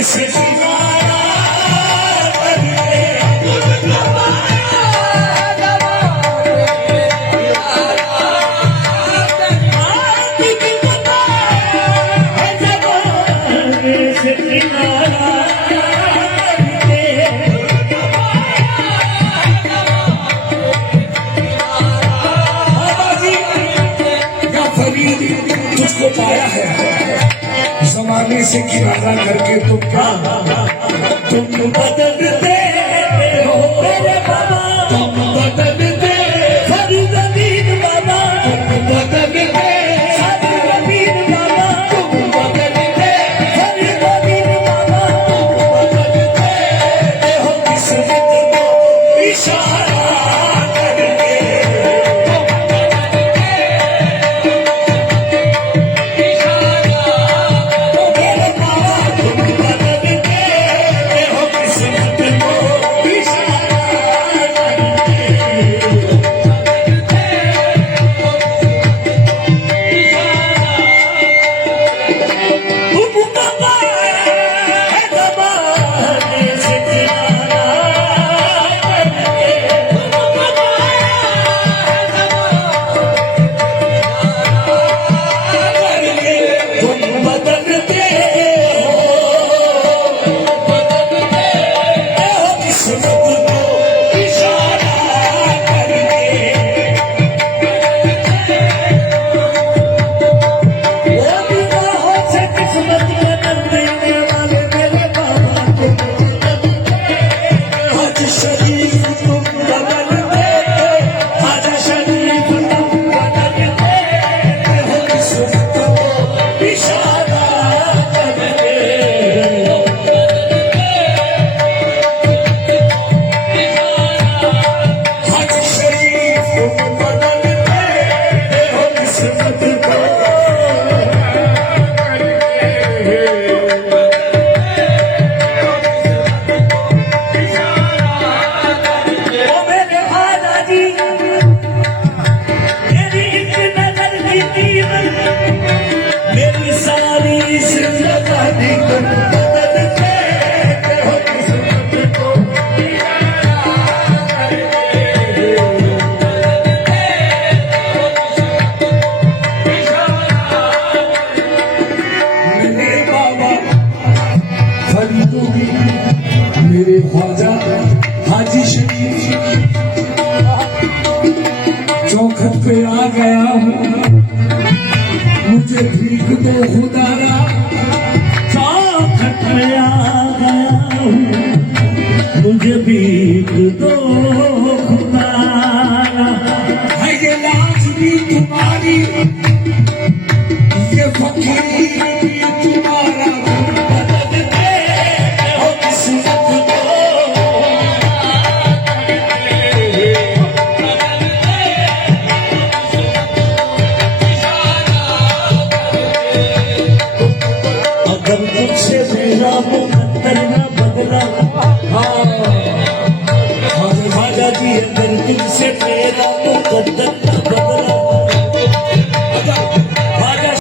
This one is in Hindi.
से किनारा करके से किनारा तुझको पाया है जमाने से किनारा करके तुम क्या तुम बदलते हो मेरे बाबा तुम बदलते फरीदीन बाबा तुम बदलते फरीदीन बाबा तुम बदलते फरीदीन बाबा तुम बदलते हो किस्मत को इशारा मेरे ख्वाजा हाजी शरीफ चौखट पे आ गया हूँ मुझे भीख दो खुदारा चौखट पे आ गया हूँ मुझे भीख दो खुदारा है ये लाज भी तुम्हारी ये फकीरी भी तुम्हारा अगर तुझसे मेरा